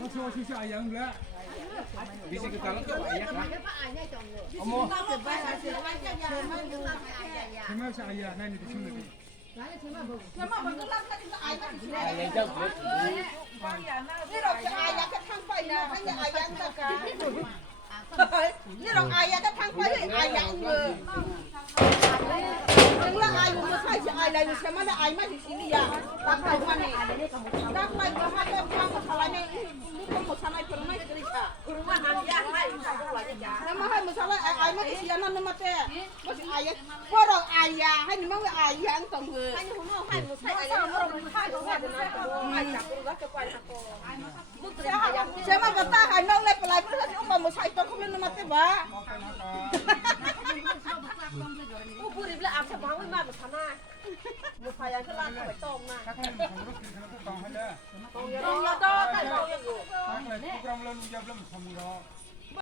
Nó cho chị chạy yang nữa. Đi xe kita lắm cái ayah kan. Omo. Cuma saya này thì chung này. Ayah jauh betul. Niเราจะอายาก็ทางไปนะให้อายาตะกานี่เราอายาก็ทางไปเลยอายาเงือถึงละอายมันไม่ใช่อายอะไรมันใช่ไหมละอายไม่ใช่สิ่งนี้อ่ะตามไปมันนี่ตามไปก็ให้ก็ทางมาทลายในลูกก็หมดทลายผลไม่กระดิกอ่ะคือว่ามันยากให้แล้วมาให้มันทลายอายไม่ใช่สิ่งนั้นมาแต่ไม่ใช่อายเพราะเราอายาให้มันไม่อายาต้องเงือให้หัวน้องให้มันใช่อายาเราไม่ใช่เราไม่ได้ไม่จับเราจะไปหาตัวsaya mah bertahan nong lep lai pun saya umpa mo sai tong kumlun mate ba puri bla ap sama wi ma ma sana mo phaya ka lan ka bai tong na tong ya do ka tong ya go Program lalu jam belum semua.